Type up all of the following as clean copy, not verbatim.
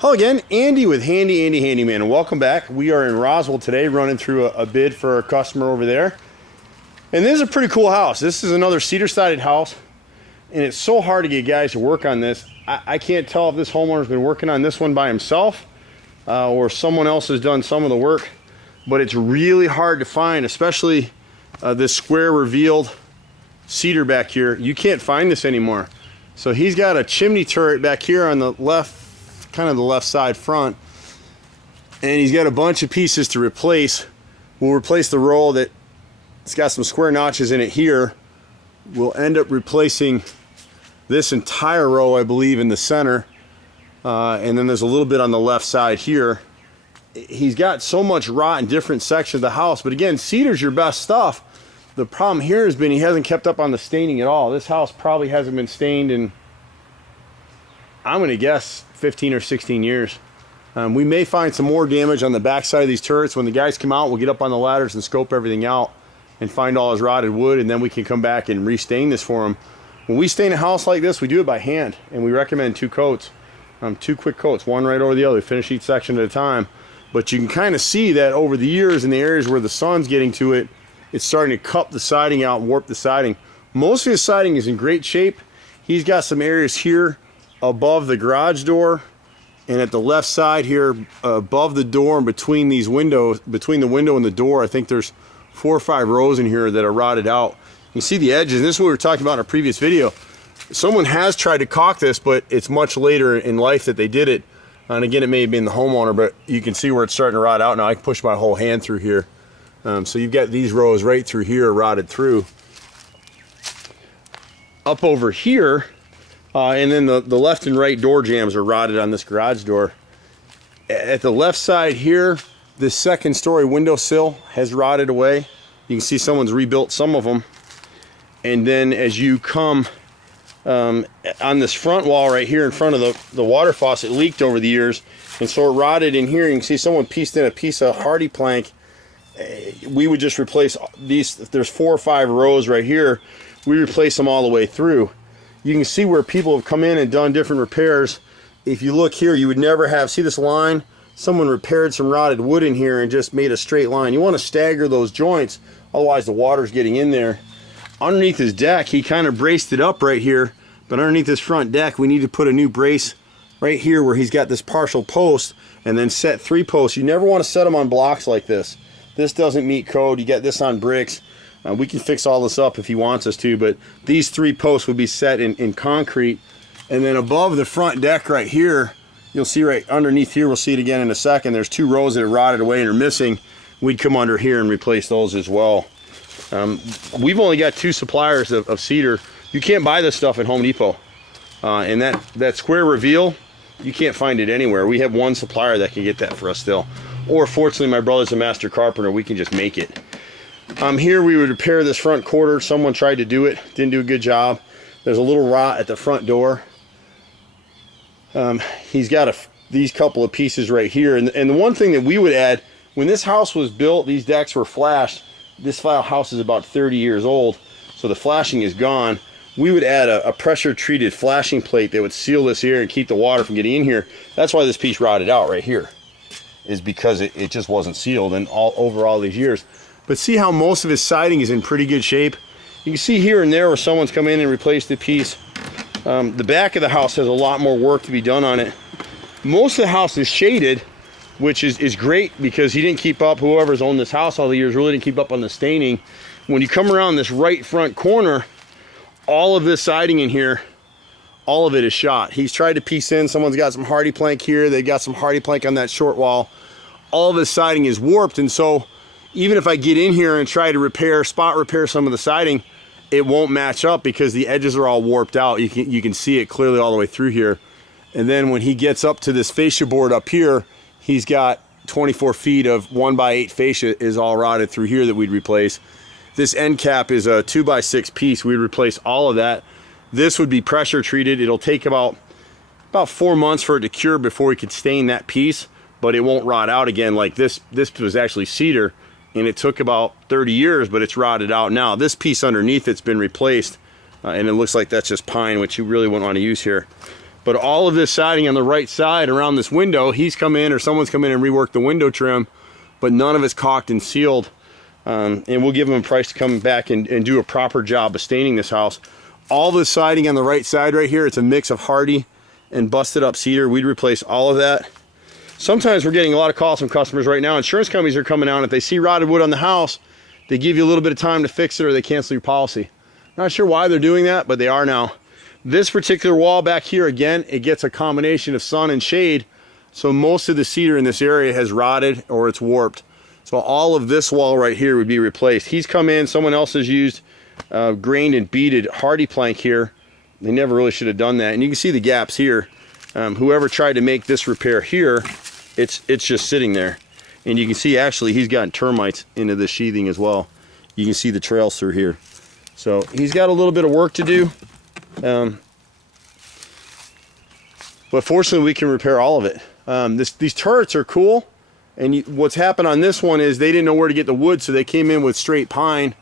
Hello again, Andy with Handy Andy Handyman, and welcome back. We are in Roswell today running through a bid for a customer over there. And this is a pretty cool house. This is another cedar-sided house, and it's so hard to get guys to work on this. I can't tell if this homeowner's been working on this one by himself or someone else has done some of the work, but it's really hard to find, especially this square revealed cedar back here. You can't find this anymore. So he's got a chimney turret back here on the left, kind of the left side front, and he's got a bunch of pieces to replace. We'll replace the roll that it's got some square notches in it here. We'll end up replacing this entire row, I believe, in the center, and then there's a little bit on the left side here. He's got so much rot in different sections of the house, but again, cedar's your best stuff. The problem here has been he hasn't kept up on the staining at all. This house probably hasn't been stained in, I'm going to guess, 15 or 16 years. We may find some more damage on the back side of these turrets. When the guys come out, we'll get up on the ladders and scope everything out and find all his rotted wood, and then we can come back and restain this for him. When we stain a house like this, we do it by hand, and we recommend 2 coats, 2 quick coats, one right over the other. Finish each section at a time. But you can kind of see that over the years in the areas where the sun's getting to it, it's starting to cup the siding out and warp the siding. Most of his siding is in great shape. He's got some areas here above the garage door and at the left side here above the door and between these windows, between the window and the door, I think there's 4 or 5 rows in here that are rotted out. You see the edges, and this is what we were talking about in a previous video. Someone has tried to caulk this, but it's much later in life that they did it. And again, it may have been the homeowner, but you can see where it's starting to rot out now. I can push my whole hand through here. So you've got these rows right through here rotted through. Up over here, and then the left and right door jambs are rotted on this garage door. At the left side here, this second story windowsill has rotted away. You can see someone's rebuilt some of them. And then as you come on this front wall right here in front of the water faucet, leaked over the years, and so it rotted in here. You can see someone pieced in a piece of hardy plank. We would just replace these. There's 4 or 5 rows right here. We replace them all the way through. You can see where people have come in and done different repairs. If you look here, you would never have, see this line? Someone repaired some rotted wood in here and just made a straight line. You want to stagger those joints, otherwise the water's getting in there. Underneath his deck, he kind of braced it up right here, but underneath this front deck, we need to put a new brace right here where he's got this partial post, and then set 3 posts. You never want to set them on blocks like this. This doesn't meet code. You get this on bricks. We can fix all this up if he wants us to, but these 3 posts would be set in concrete. And then above the front deck right here, you'll see right underneath here, we'll see it again in a second, there's 2 rows that are rotted away and are missing. We'd come under here and replace those as well. We've only got 2 suppliers of cedar. You can't buy this stuff at Home Depot. And that square reveal, you can't find it anywhere. We have 1 supplier that can get that for us still. Or fortunately, my brother's a master carpenter, we can just make it. Here we would repair this front quarter. Someone tried to do it, didn't do a good job. There's a little rot at the front door. He's got these couple of pieces right here. And the one thing that we would add, when this house was built, these decks were flashed. This house is about 30 years old, so the flashing is gone. We would add a pressure treated flashing plate that would seal this here and keep the water from getting in here. That's why this piece rotted out right here, is because it just wasn't sealed and over all these years. But see how most of his siding is in pretty good shape? You can see here and there where someone's come in and replaced the piece. The back of the house has a lot more work to be done on it. Most of the house is shaded, which is great because he didn't keep up, whoever's owned this house all the years really didn't keep up on the staining. When you come around this right front corner, all of this siding in here, all of it is shot. He's tried to piece in, someone's got some hardy plank here, they got some hardy plank on that short wall. All of this siding is warped, and so even if I get in here and try to spot repair some of the siding, it won't match up because the edges are all warped out. You can see it clearly all the way through here. And then when he gets up to this fascia board up here, he's got 24 feet of 1x8 fascia is all rotted through here that we'd replace. This end cap is a 2x6 piece. We'd replace all of that. This would be pressure treated. It'll take about 4 months for it to cure before we could stain that piece, but it won't rot out again like this. This was actually cedar, and it took about 30 years, but it's rotted out now. This piece underneath it's been replaced, and it looks like that's just pine, which you really wouldn't want to use here. But all of this siding on the right side around this window, he's come in or someone's come in and reworked the window trim, but none of it's caulked and sealed. And we'll give them a price to come back and do a proper job of staining this house. All the siding on the right side right here, it's a mix of hardy and busted up cedar. We'd replace all of that. Sometimes we're getting a lot of calls from customers right now. Insurance companies are coming out. If they see rotted wood on the house, they give you a little bit of time to fix it or they cancel your policy. Not sure why they're doing that, but they are now. This particular wall back here, again, it gets a combination of sun and shade. So most of the cedar in this area has rotted or it's warped. So all of this wall right here would be replaced. He's come in, someone else has used grained and beaded hardy plank here. They never really should have done that. And you can see the gaps here. Whoever tried to make this repair here, it's just sitting there. And you can see actually he's gotten termites into the sheathing as well. You can see the trails through here. So he's got a little bit of work to do. But fortunately we can repair all of it. These turrets are cool. And what's happened on this one is they didn't know where to get the wood, so they came in with straight pine.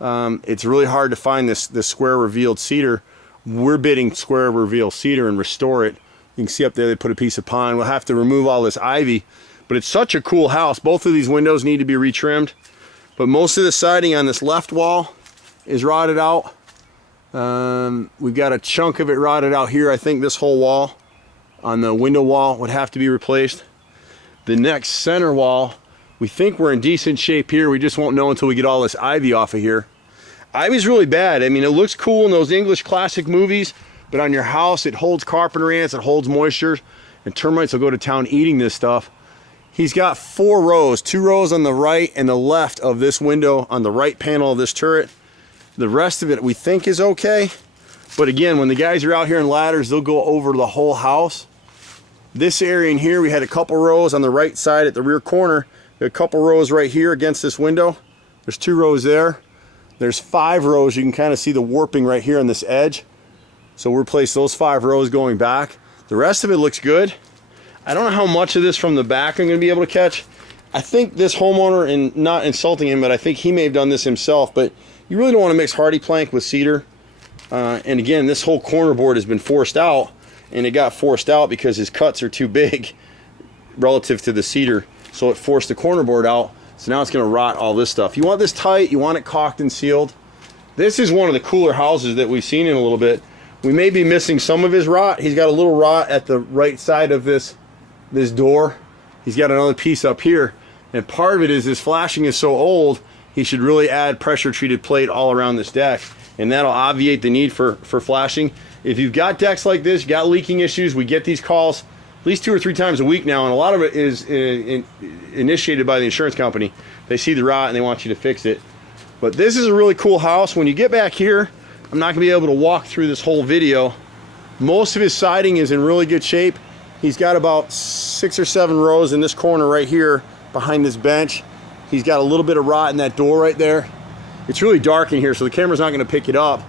It's really hard to find this square revealed cedar. We're bidding square reveal cedar and restore it. You can see up there they put a piece of pine. We'll have to remove all this ivy, but it's such a cool house. Both of these windows need to be retrimmed, but most of the siding on this left wall is rotted out. We've got a chunk of it rotted out here. I think this whole wall on the window wall would have to be replaced. The next center wall, we think we're in decent shape here. We just won't know until we get all this ivy off of here. Ivy's really bad. I mean, it looks cool in those English classic movies, but on your house, it holds carpenter ants, it holds moisture, and termites will go to town eating this stuff. He's got 4 rows, 2 rows on the right and the left of this window on the right panel of this turret. The rest of it we think is okay. But again, when the guys are out here in ladders, they'll go over the whole house. This area in here, we had a couple rows on the right side at the rear corner. A couple rows right here against this window. There's 2 rows there. There's 5 rows. You can kind of see the warping right here on this edge. So we'll replace those 5 rows going back. The rest of it looks good. I don't know how much of this from the back I'm going to be able to catch. I think this homeowner, and not insulting him, but I think he may have done this himself, but you really don't want to mix hardy plank with cedar. And again, this whole corner board has been forced out, and it got forced out because his cuts are too big relative to the cedar. So it forced the corner board out. So now it's going to rot all this stuff. You want this tight, you want it caulked and sealed. This is one of the cooler houses that we've seen in a little bit. We may be missing some of his rot. He's got a little rot at the right side of this door. He's got another piece up here. And part of it is this flashing is so old, he should really add pressure treated plate all around this deck. And that'll obviate the need for flashing. If you've got decks like this, you got leaking issues, we get these calls at least 2 or 3 times a week now, and a lot of it is initiated by the insurance company. They see the rot and they want you to fix it. But this is a really cool house. When you get back here, I'm not gonna be able to walk through this whole video. Most of his siding is in really good shape. He's got about 6 or 7 rows in this corner right here behind this bench. He's got a little bit of rot in that door right there. It's really dark in here, so the camera's not gonna pick it up.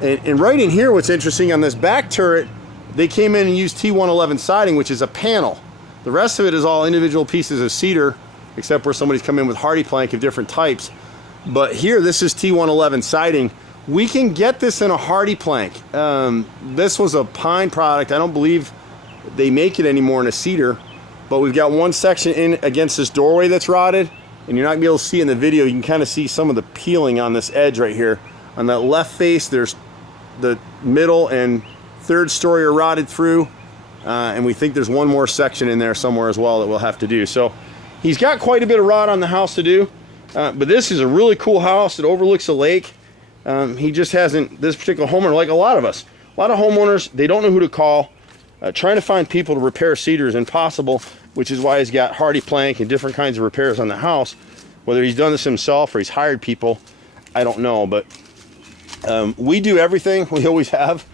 And right in here, what's interesting, on this back turret, they came in and used T-111 siding, which is a panel. The rest of it is all individual pieces of cedar, except where somebody's come in with hardy plank of different types. But here, this is T-111 siding. We can get this in a hardy plank. This was a pine product. I don't believe they make it anymore in a cedar, but we've got one section in against this doorway that's rotted, and you're not gonna be able to see in the video. You can kind of see some of the peeling on this edge right here. On that left face, there's the middle and 3rd story are rotted through, and we think there's one more section in there somewhere as well that we'll have to do. So he's got quite a bit of rot on the house to do, but this is a really cool house. It overlooks a lake. He just hasn't, this particular homeowner, like a lot of us, a lot of homeowners, they don't know who to call. Trying to find people to repair cedar is impossible, which is why he's got hardy plank and different kinds of repairs on the house. Whether he's done this himself or he's hired people, I don't know, but we do everything. We always have.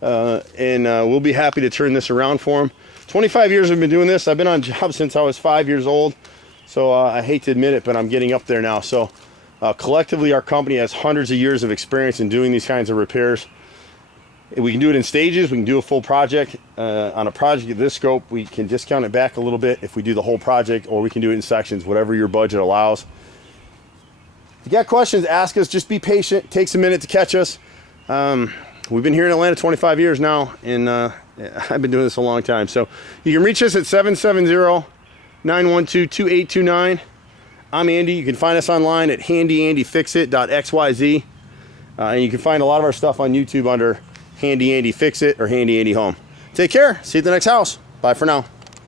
And we'll be happy to turn this around for him. 25 years I've been doing this. I've been on jobs since I was 5 years old. So I hate to admit it, but I'm getting up there now. So collectively, our company has hundreds of years of experience in doing these kinds of repairs. We can do it in stages. We can do a full project. On a project of this scope, we can discount it back a little bit if we do the whole project, or we can do it in sections, whatever your budget allows. If you got questions, ask us. Just be patient. It takes a minute to catch us. we've been here in Atlanta 25 years now, and I've been doing this a long time. So you can reach us at 770-912-2829. I'm Andy. You can find us online at handyandyfixit.xyz. And you can find a lot of our stuff on YouTube under Handy Andy Fix It or Handy Andy Home. Take care. See you at the next house. Bye for now.